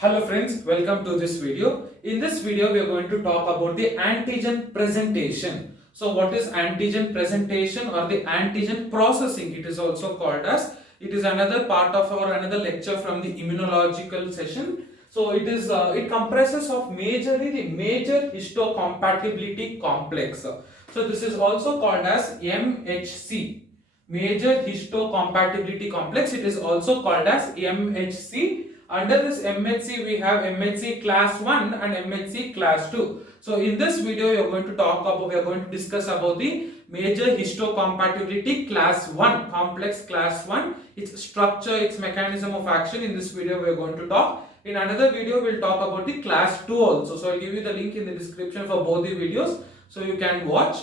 Hello friends, welcome to this video. In this video, we are going to talk about the antigen presentation. So what is antigen presentation or the antigen processing? It is also called as, it is another part of our another lecture from the immunological session. So it comprises of majorly the major histocompatibility complex. So this is also called as MHC, major histocompatibility complex. It is also called as MHC. Under this MHC, we have MHC class 1 and MHC class 2. So in this video, we are going to discuss about the major histocompatibility class 1, complex class 1, its structure, its mechanism of action. In this video, we are going to talk. In another video, we'll talk about the class 2 also. So I'll give you the link in the description for both the videos so you can watch.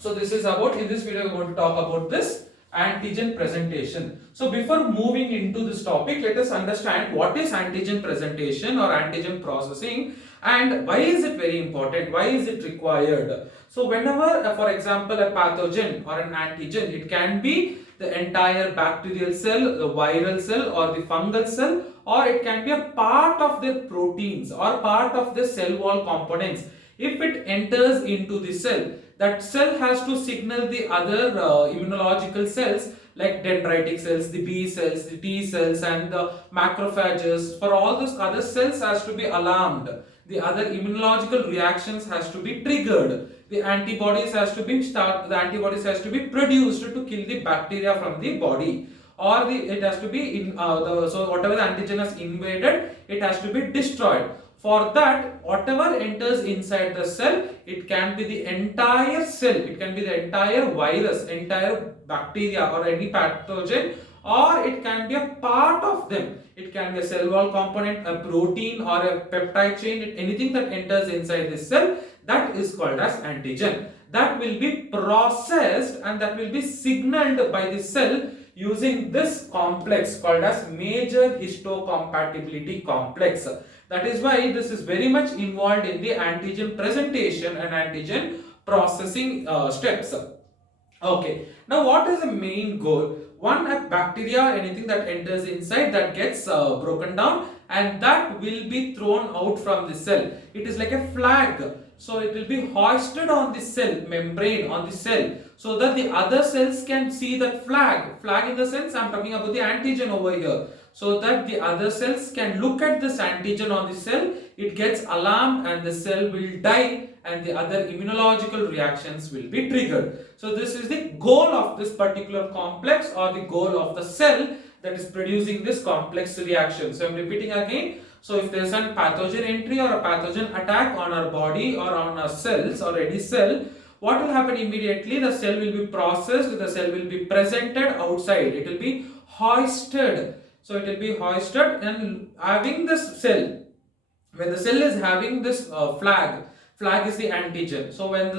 So this is about, in this video, we're going to talk about this antigen presentation. So before moving into this topic, let us understand what is antigen presentation or antigen processing and why is it very important, why is it required. So whenever, for example, a pathogen or an antigen, it can be the entire bacterial cell, the viral cell or the fungal cell, or it can be a part of the proteins or part of the cell wall components. If it enters into the cell, that cell has to signal the other immunological cells like dendritic cells, the B cells, the T cells and the macrophages. For all those other cells has to be alarmed. The other immunological reactions has to be triggered. The antibodies has to be produced to kill the bacteria from the body. Or it has to be so whatever the antigen has invaded, it has to be destroyed. For that, whatever enters inside the cell, it can be the entire cell, it can be the entire virus, entire bacteria or any pathogen, or it can be a part of them. It can be a cell wall component, a protein or a peptide chain, anything that enters inside the cell, that is called as antigen. That will be processed and that will be signaled by the cell using this complex called as major histocompatibility complex. That is why this is very much involved in the antigen presentation and antigen processing steps. Okay, now what is the main goal? One, a bacteria, anything that enters inside, that gets broken down and that will be thrown out from the cell. It is like a flag. So it will be hoisted on the cell membrane, on the cell, so that the other cells can see that flag. Flag in the sense, I am talking about the antigen over here. So that the other cells can look at this antigen on the cell, it gets alarmed and the cell will die and the other immunological reactions will be triggered. So this is the goal of this particular complex or the goal of the cell that is producing this complex reaction. So I am repeating again. So if there is a pathogen entry or a pathogen attack on our body or on our cells or any cell, what will happen immediately? The cell will be processed, the cell will be presented outside, it will be hoisted. So it will be hoisted and having this cell, when the cell is having this flag is the antigen. So when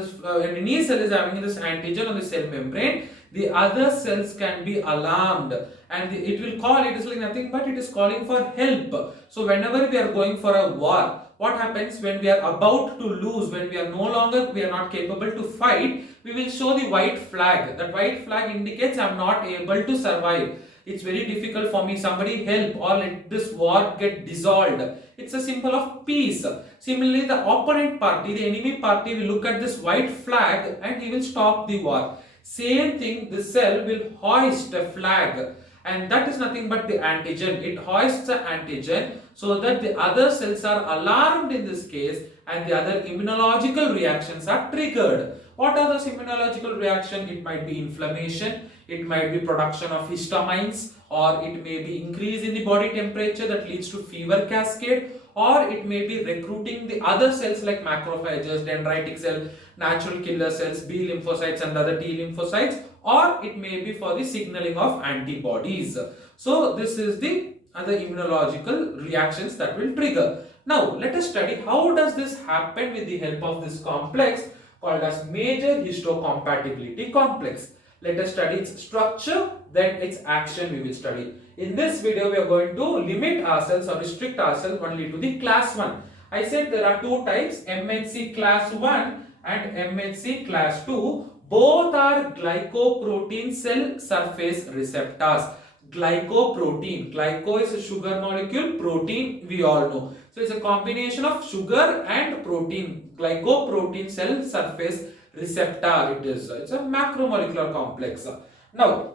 any cell is having this antigen on the cell membrane, the other cells can be alarmed and it will call, it is like nothing but it is calling for help. So whenever we are going for a war, what happens when we are about to lose, when we are not capable to fight, we will show the white flag. That white flag indicates I am not able to survive. It's very difficult for me, somebody help, or let this war get dissolved. It's a symbol of peace. Similarly, the opponent party, the enemy party will look at this white flag and he will stop the war. Same thing, the cell will hoist a flag and that is nothing but the antigen. It hoists the antigen so that the other cells are alarmed in this case and the other immunological reactions are triggered. What are those immunological reactions? It might be inflammation, it might be production of histamines, or it may be increase in the body temperature that leads to fever cascade, or it may be recruiting the other cells like macrophages, dendritic cell, natural killer cells, B lymphocytes and other T lymphocytes, or it may be for the signaling of antibodies. So this is the other immunological reactions that will trigger. Now let us study how does this happen with the help of this complex called as major histocompatibility complex. Let us study its structure, then its action we will study. In this video, we are going to limit ourselves or restrict ourselves only to the class 1. I said there are two types, MHC class 1 and MHC class 2. Both are glycoprotein cell surface receptors. glycoprotein. Glyco is a sugar molecule, protein we all know. So it's a combination of sugar and protein. Glycoprotein cell surface receptor it is. It's a macromolecular complex. Now,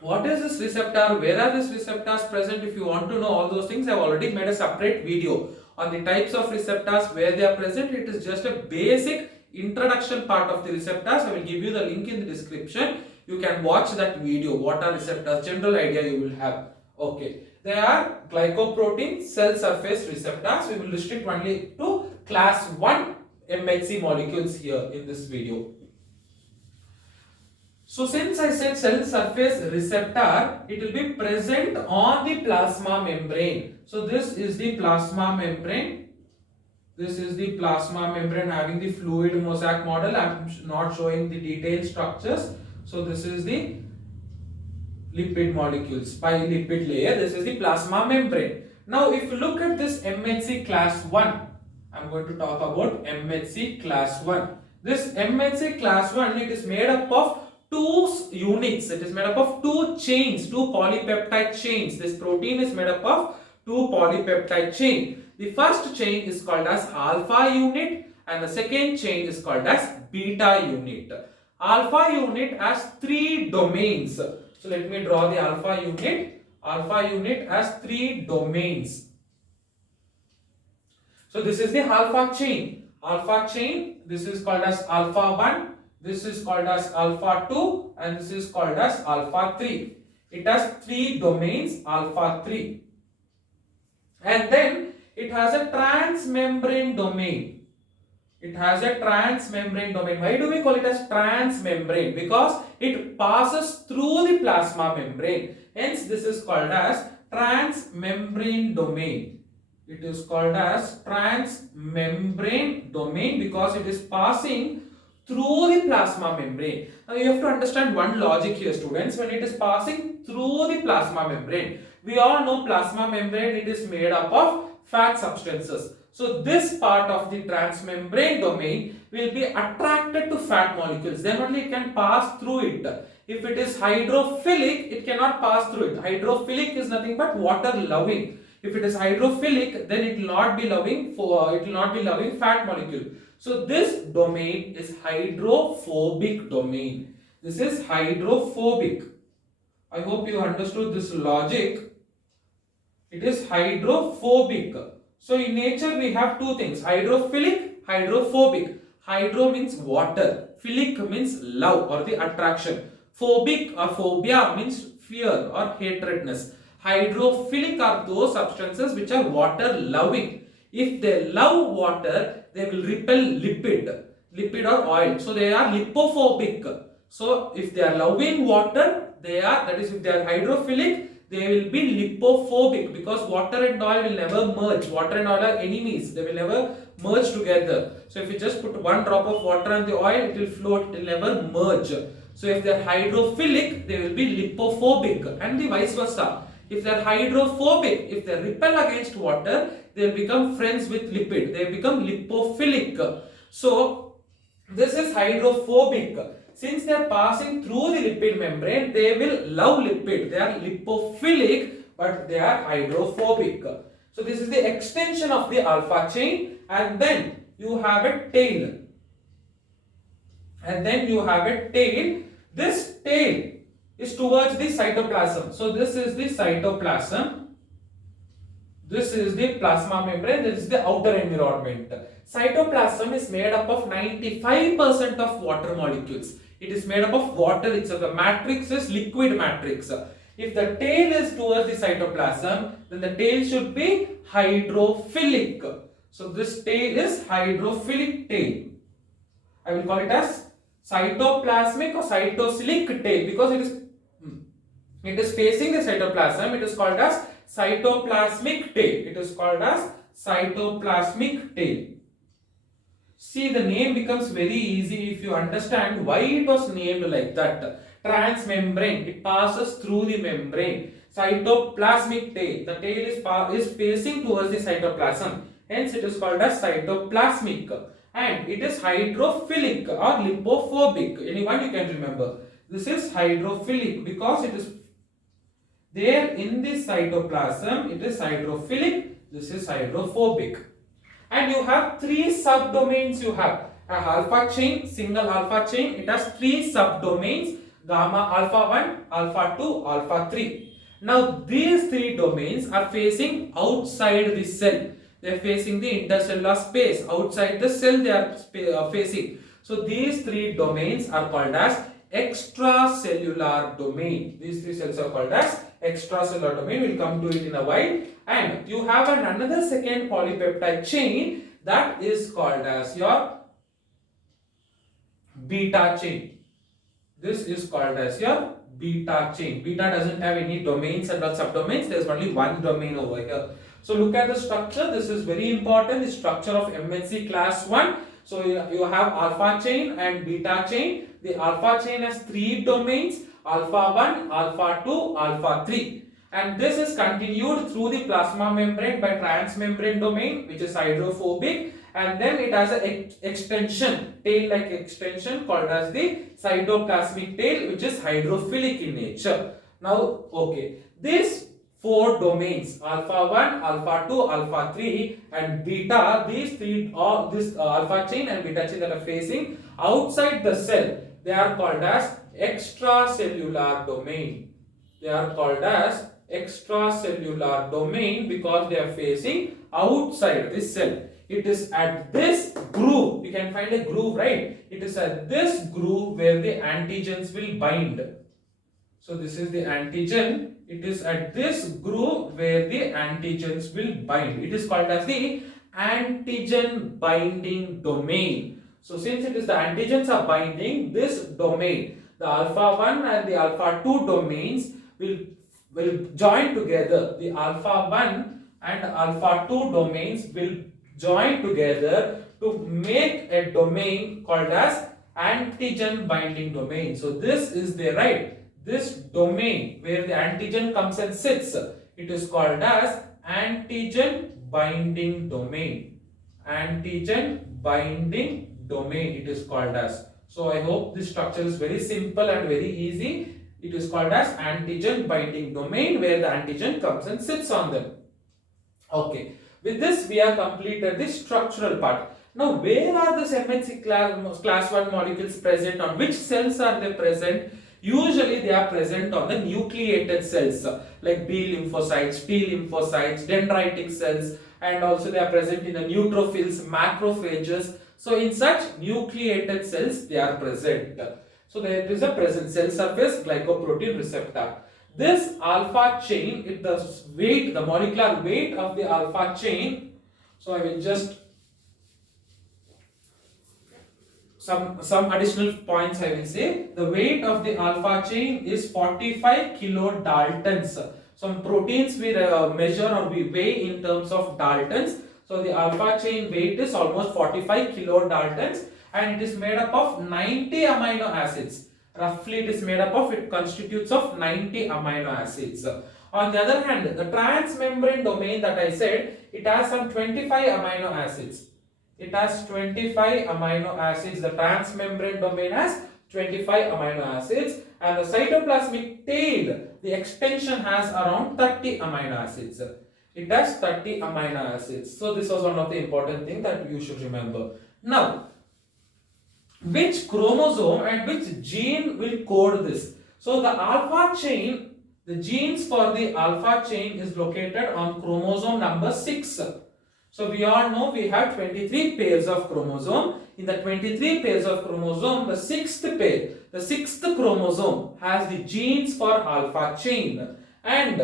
what is this receptor? Where are these receptors present? If you want to know all those things, I have already made a separate video on the types of receptors, where they are present. It is just a basic introduction part of the receptors. I will give you the link in the description. You can watch that video. What are receptors? General idea you will have. Okay. They are glycoprotein cell surface receptors. We will restrict only to class 1 MHC molecules here in this video. So since I said cell surface receptor, it will be present on the plasma membrane. So this is the plasma membrane. This is the plasma membrane having the fluid mosaic model. I am not showing the detailed structures. So this is the lipid molecules, bilipid layer. This is the plasma membrane. Now if you look at this MHC class 1, I am going to talk about MHC class 1. This MHC class 1, it is made up of two units. It is made up of two chains, two polypeptide chains. This protein is made up of two polypeptide chain. The first chain is called as alpha unit and the second chain is called as beta unit. Alpha unit has three domains. So let me draw the alpha unit. Alpha unit has three domains. So this is the alpha chain. Alpha chain, this is called as alpha 1. This is called as alpha 2 and this is called as alpha 3. It has three domains, alpha 3. And then it has a transmembrane domain. It has a transmembrane domain. Why do we call it as transmembrane? Because it passes through the plasma membrane. Hence this is called as transmembrane domain. It is called as transmembrane domain because it is passing through the plasma membrane. Now you have to understand one logic here, students. When it is passing through the plasma membrane, we all know plasma membrane, it is made up of fat substances. So this part of the transmembrane domain will be attracted to fat molecules. Then only it can pass through it. If it is hydrophilic, it cannot pass through it. Hydrophilic is nothing but water loving. If it is hydrophilic, then it will not be loving fat molecule. So this domain is hydrophobic domain. This is hydrophobic. I hope you understood this logic. It is hydrophobic. So in nature we have two things, hydrophilic, hydrophobic. Hydro means water, philic means love or the attraction. Phobic or phobia means fear or hatredness. Hydrophilic are those substances which are water loving. If they love water, they will repel lipid or oil. So they are lipophobic. So if they are loving water, that is if they are hydrophilic, they will be lipophobic because water and oil will never merge. Water and oil are enemies. They will never merge together. So if you just put one drop of water on the oil, it will float, it will never merge. So if they are hydrophilic, they will be lipophobic and the vice versa. If they are hydrophobic, if they repel against water, they will become friends with lipid. They become lipophilic. So this is hydrophobic. Since they are passing through the lipid membrane, they will love lipid. They are lipophilic, but they are hydrophobic. So this is the extension of the alpha chain, and then you have a tail. This tail is towards the cytoplasm. So this is the cytoplasm. This is the plasma membrane. This is the outer environment. Cytoplasm is made up of 95% of water molecules. It is made up of water itself. The matrix is liquid matrix. If the tail is towards the cytoplasm, then the tail should be hydrophilic. So this tail is hydrophilic tail. I will call it as cytoplasmic or cytosilic tail because it is facing the cytoplasm. It is called as cytoplasmic tail. It is called as cytoplasmic tail. See, the name becomes very easy if you understand why it was named like that. Transmembrane, it passes through the membrane. Cytoplasmic tail, the tail is facing towards the cytoplasm. Hence, it is called as cytoplasmic. And it is hydrophilic or lipophobic. Anyone you can remember. This is hydrophilic because it is There in this cytoplasm, it is hydrophilic, this is hydrophobic. And you have three subdomains. You have a alpha chain, single alpha chain. It has three subdomains: gamma alpha 1, alpha 2, alpha 3. Now these three domains are facing outside the cell. They are facing the intercellular space. Outside the cell they are facing. So these three domains are called as extracellular domain. These three cells are called as extracellular domain. We'll come to it in a while. And you have another second polypeptide chain that is called as your beta chain. This is called as your beta chain. Beta doesn't have any domains and subdomains. There's only one domain over here. So look at the structure. This is very important. The structure of MHC class 1. So you have alpha chain and beta chain. The alpha chain has three domains: alpha 1, alpha 2, alpha 3. And this is continued through the plasma membrane by transmembrane domain, which is hydrophobic. And then it has an extension, tail-like extension called as the cytoplasmic tail, which is hydrophilic in nature. Now, okay, these four domains, alpha 1, alpha 2, alpha 3 and beta, these three, this alpha chain and beta chain that are facing outside the cell, they are called as extracellular domain. They are called as extracellular domain because they are facing outside the cell. It is at this groove, you can find a groove, right? It is at this groove where the antigens will bind. So this is the antigen. It is at this groove where the antigens will bind. It is called as the antigen binding domain. So since it is the antigens are binding, this domain, the alpha 1 and the alpha 2 domains will join together. The alpha 1 and alpha 2 domains will join together to make a domain called as antigen binding domain. So this is the right. This domain where the antigen comes and sits, it is called as antigen binding domain. Antigen binding domain it is called as. So I hope this structure is very simple and very easy. It is called as antigen binding domain where the antigen comes and sits on them. Okay, with this we have completed the structural part. Now where are these MHC class 1 molecules present? On which cells are they present? Usually they are present on the nucleated cells like B lymphocytes, T lymphocytes, dendritic cells, and also they are present in the neutrophils, macrophages. So in such nucleated cells they are present. So there is a present cell surface glycoprotein receptor. This alpha chain, the molecular weight of the alpha chain, so I will just some additional points I will say. The weight of the alpha chain is 45 kilodaltons. Some proteins we measure or we weigh in terms of daltons. So the alpha chain weight is almost 45 kilodaltons and it is made up of 90 amino acids. Roughly it constitutes of 90 amino acids. On the other hand, the transmembrane domain that I said, it has some 25 amino acids. It has 25 amino acids. The transmembrane domain has 25 amino acids and the cytoplasmic tail, the extension has around 30 amino acids. It has 30 amino acids. So this was one of the important things that you should remember. Now, which chromosome and which gene will code this? So the alpha chain, the genes for the alpha chain is located on chromosome number 6. So we all know we have 23 pairs of chromosome. In the 23 pairs of chromosome, the sixth chromosome has the genes for alpha chain, and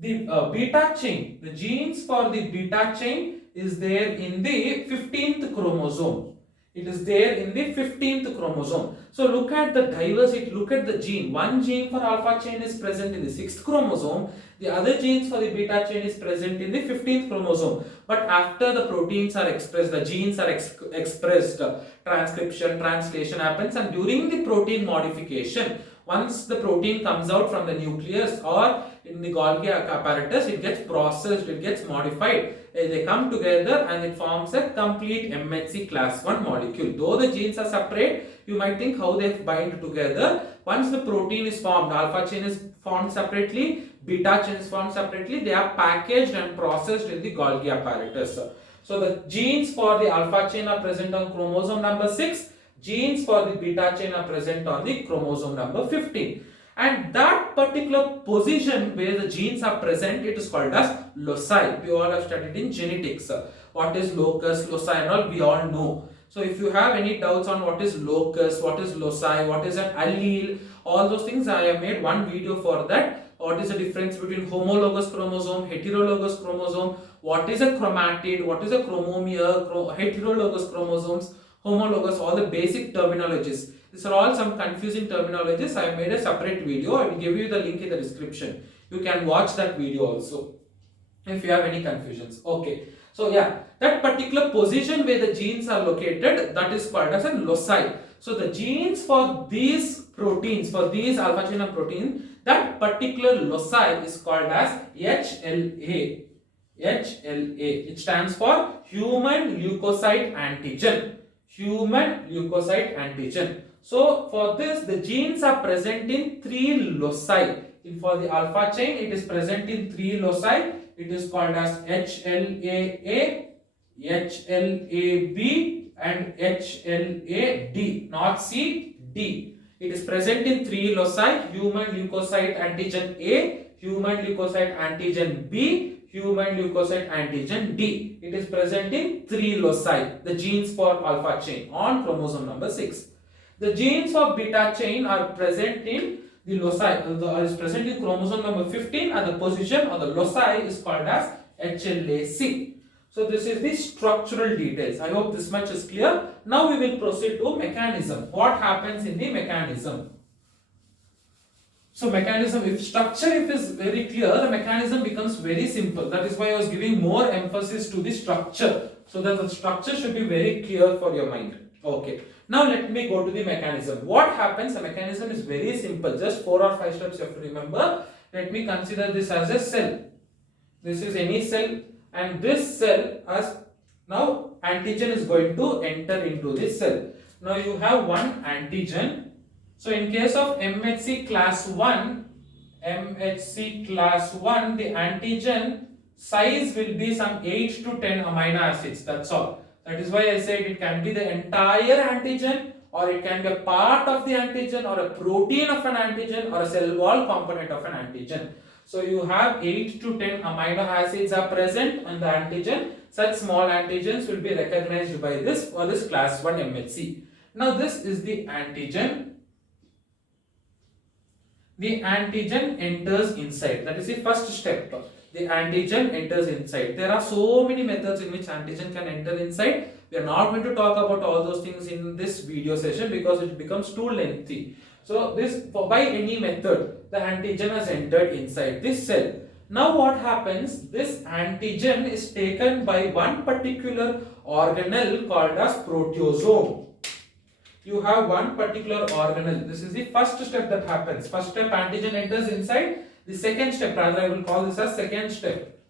the beta chain, the genes for the beta chain is there in the 15th chromosome. It is there in the 15th chromosome. So look at the diversity, look at the gene. One gene for alpha chain is present in the 6th chromosome. The other genes for the beta chain is present in the 15th chromosome. But after the proteins are expressed, the genes are expressed, transcription, translation happens, and during the protein modification, once the protein comes out from the nucleus or in the Golgi apparatus, it gets processed, it gets modified. They come together and it forms a complete MHC class 1 molecule. Though the genes are separate, you might think how they bind together. Once the protein is formed, alpha chain is formed separately, beta chains formed separately, they are packaged and processed in the Golgi apparatus. So the genes for the alpha chain are present on chromosome number 6, genes for the beta chain are present on the chromosome number 15. And that particular position where the genes are present, it is called as loci. We all have studied in genetics. What is locus, loci and all, we all know. So if you have any doubts on what is locus, what is loci, what is an allele, all those things, I have made one video for that. What is the difference between homologous chromosome, heterologous chromosome, what is a chromatid, what is a chromomere, heterologous chromosomes, homologous, all the basic terminologies. These are all some confusing terminologies. I have made a separate video. I will give you the link in the description. You can watch that video also if you have any confusions. Okay. So yeah, that particular position where the genes are located, that is called as a loci. So the genes for these proteins, for these alpha chain of protein, that particular loci is called as HLA. HLA. It stands for human leukocyte antigen. Human leukocyte antigen. So for this, the genes are present in 3 loci. For the alpha chain, it is present in 3 loci. It is called as HLA-A, HLA-B and HLA-D, not C, D. It is present in 3 loci: human leukocyte antigen A, human leukocyte antigen B, human leukocyte antigen D. It is present in 3 loci, the genes for alpha chain on chromosome number 6. The genes for beta chain are present in the loci, is present in chromosome number 15, and the position of the loci is called as HLA-C. So this is the structural details. I hope this much is clear. Now we will proceed to mechanism. What happens in the mechanism? So mechanism, if structure is very clear, the mechanism becomes very simple. That is why I was giving more emphasis to the structure, so that the structure should be very clear for your mind. Okay. Now let me go to the mechanism. What happens? The mechanism is very simple. Just 4 or 5 steps you have to remember. Let me consider this as a cell. This is any cell, and this cell has now antigen is going to enter into this cell. Now you have one antigen. So in case of MHC class 1, the antigen size will be some 8 to 10 amino acids. That's all. That is why I said it can be the entire antigen, or it can be a part of the antigen, or a protein of an antigen, or a cell wall component of an antigen. So you have 8 to 10 amino acids are present on the antigen. Such small antigens will be recognized by this for this class 1 MHC. Now this is the antigen. The antigen enters inside. That is the first step. The antigen enters inside. There are so many methods in which antigen can enter inside. We are not going to talk about all those things in this video session because it becomes too lengthy. So this, by any method, the antigen has entered inside this cell. Now what happens? This antigen is taken by one particular organelle called as proteasome. You have one particular organelle. This is the first step that happens. First step, antigen enters inside. The second step, rather I will call this as second step.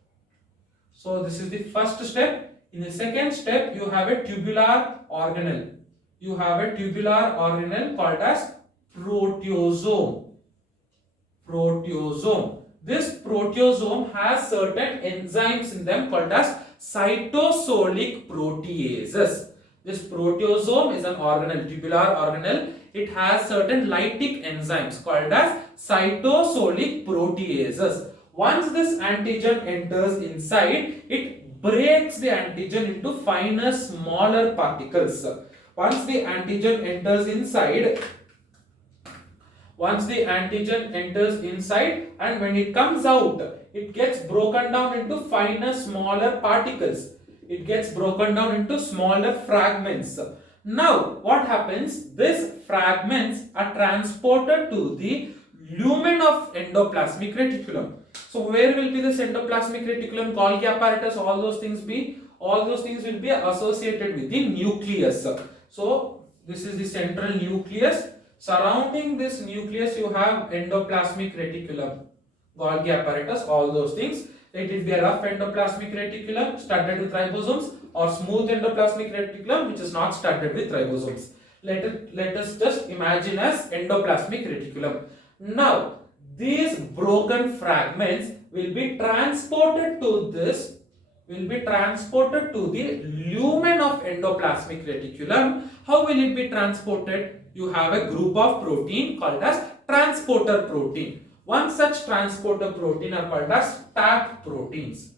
So this is the first step. In the second step, you have a tubular organelle. You have a tubular organelle called as proteasome. Proteasome. This proteasome has certain enzymes in them called as cytosolic proteases. This proteasome is an organelle, tubular organelle. It has certain lytic enzymes called as cytosolic proteases. Once this antigen enters inside, it breaks the antigen into finer, smaller particles. Once the antigen enters inside, and when it comes out, it gets broken down into finer, smaller particles. It gets broken down into smaller fragments. Now, what happens? These fragments are transported to the lumen of endoplasmic reticulum. So, where will be this endoplasmic reticulum, Golgi apparatus, all those things will be associated with the nucleus. So, this is the central nucleus. Surrounding this nucleus, you have endoplasmic reticulum, Golgi apparatus, all those things. It will be a rough endoplasmic reticulum studded with ribosomes, or smooth endoplasmic reticulum which is not studded with ribosomes. Let us just imagine as endoplasmic reticulum. Now, these broken fragments will be transported to the lumen of endoplasmic reticulum. How will it be transported? You have a group of protein called as transporter protein. One such transporter protein are called as TAP proteins.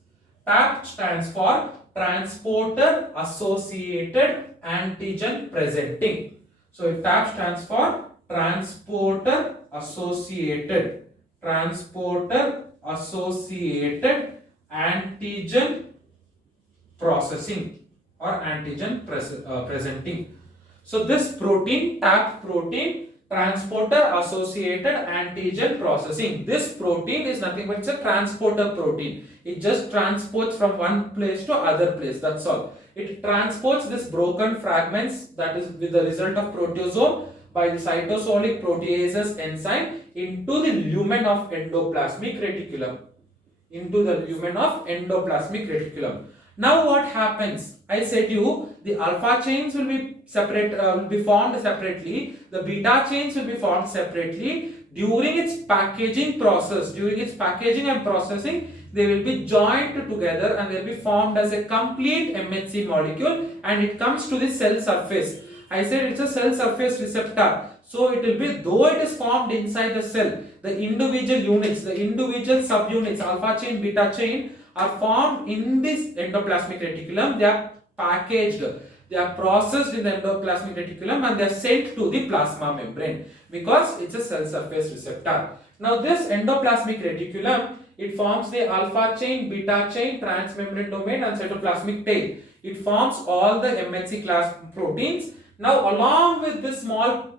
TAP stands for transporter associated antigen presenting. So TAP stands for transporter associated antigen processing or antigen presenting. So this protein, TAP protein, transporter associated antigen processing. This protein is nothing but it's a transporter protein. It just transports from one place to other place. That's all. It transports this broken fragments, that is with the result of proteasome by the cytosolic proteases enzyme into the lumen of endoplasmic reticulum. Now what happens? I said you the alpha chains will be formed separately. The beta chains will be formed separately. During its packaging and processing, they will be joined together and they will be formed as a complete MHC molecule, and it comes to the cell surface. I said it's a cell surface receptor. So it will be, though it is formed inside the cell, the individual units, the individual subunits, alpha chain, beta chain, are formed in this endoplasmic reticulum. They are packaged, they are processed in the endoplasmic reticulum, and they are sent to the plasma membrane because it's a cell surface receptor. Now this endoplasmic reticulum, it forms the alpha chain, beta chain, transmembrane domain and cytoplasmic tail. It forms all the MHC class proteins. Now along with the small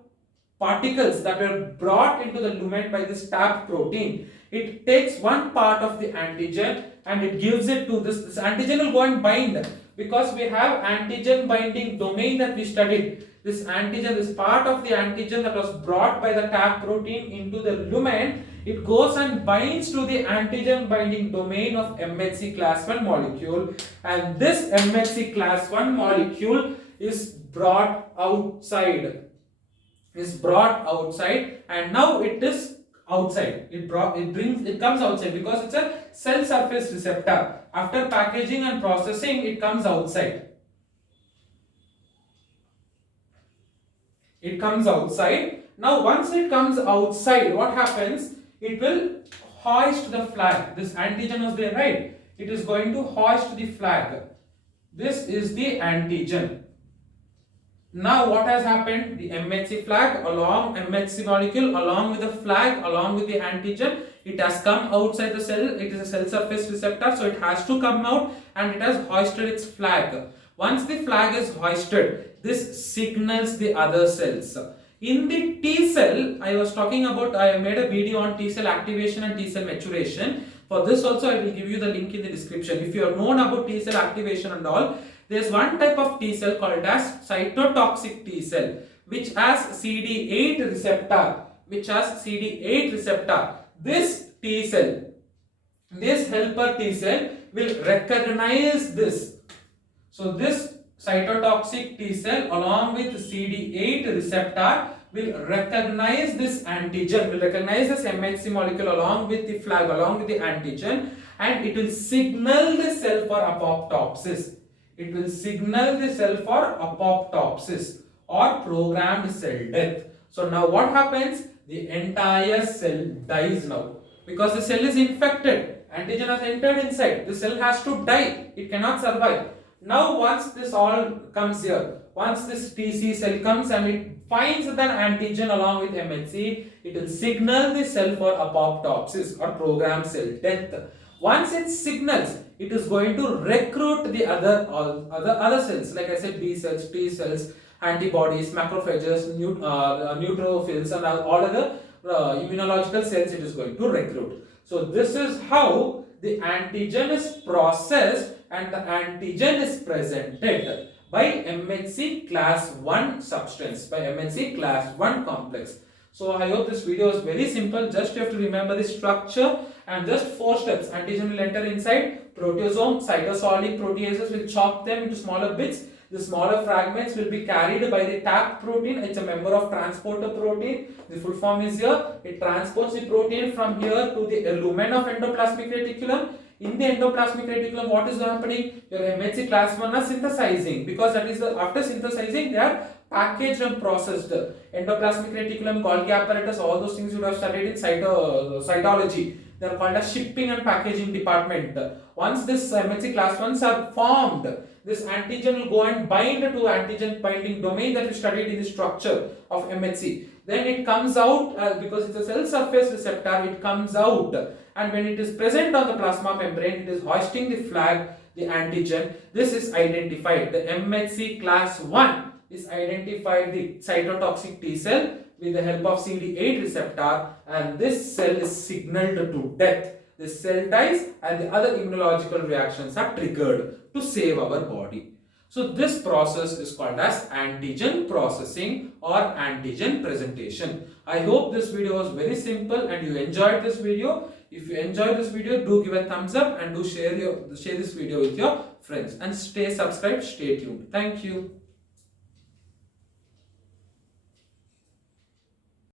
particles that were brought into the lumen by this TAP protein, it takes one part of the antigen and it gives it to this antigen will go and bind, because we have antigen binding domain that we studied. This antigen, this part of the antigen that was brought by the TAP protein into the lumen, it goes and binds to the antigen binding domain of MHC class 1 molecule, and this MHC class 1 molecule is brought outside, and now it is outside. It comes outside because it's a cell surface receptor. After packaging and processing, it comes outside. Now once it comes outside, what happens? It will hoist the flag. This antigen was there, right? It is going to hoist the flag. This is the antigen. Now what has happened? The MHC flag MHC molecule along with the flag, along with the antigen, it has come outside the cell. It is a cell surface receptor, so it has to come out and it has hoisted its flag. Once the flag is hoisted, this signals the other cells. In the T cell, I made a video on T cell activation and T cell maturation. For this also I will give you the link in the description. If you have known about T cell activation and all, there is one type of T cell called as cytotoxic T cell, which has CD8 receptor. This T cell, this helper T cell will recognize this. So this cytotoxic T cell along with CD8 receptor will recognize this antigen, will recognize this MHC molecule along with the flag, along with the antigen, and it will signal the cell for apoptosis. Or programmed cell death. So now what happens? The entire cell dies now because the cell is infected. Antigen has entered inside. The cell has to die. It cannot survive. Now once this all comes here, once this TC cell comes and it finds the antigen along with MHC, it will signal the cell for apoptosis or programmed cell death. Once it signals, it is going to recruit the other cells, like I said, B cells, T cells, antibodies, macrophages, neutrophils, and all other immunological cells it is going to recruit. So this is how the antigen is processed and the antigen is presented by MHC class 1 substance, by MHC class 1 complex. So I hope this video is very simple. Just you have to remember the structure and just 4 steps. Antigen will enter inside, proteasome, cytosolic proteases will chop them into smaller bits. The smaller fragments will be carried by the TAP protein. It's a member of transporter protein. The full form is here. It transports the protein from here to the lumen of endoplasmic reticulum. In the endoplasmic reticulum, what is happening? Your MHC class 1 are synthesizing, because that is after synthesizing they are packaged and processed. Endoplasmic reticulum, Golgi apparatus, all those things you would have studied in cytology. They are called as shipping and packaging department. Once this MHC class 1s are formed, this antigen will go and bind to antigen binding domain that we studied in the structure of MHC. Then it comes out because it's a cell surface receptor, it comes out, and when it is present on the plasma membrane, it is hoisting the flag, the antigen. This is identified. The MHC class 1 is identified the cytotoxic T cell with the help of CD8 receptor, and this cell is signaled to death. This cell dies and the other immunological reactions are triggered to save our body. So this process is called as antigen processing or antigen presentation. I hope this video was very simple and you enjoyed this video. If you enjoyed this video, do give a thumbs up and do share this video with your friends, and stay subscribed, stay tuned. Thank you.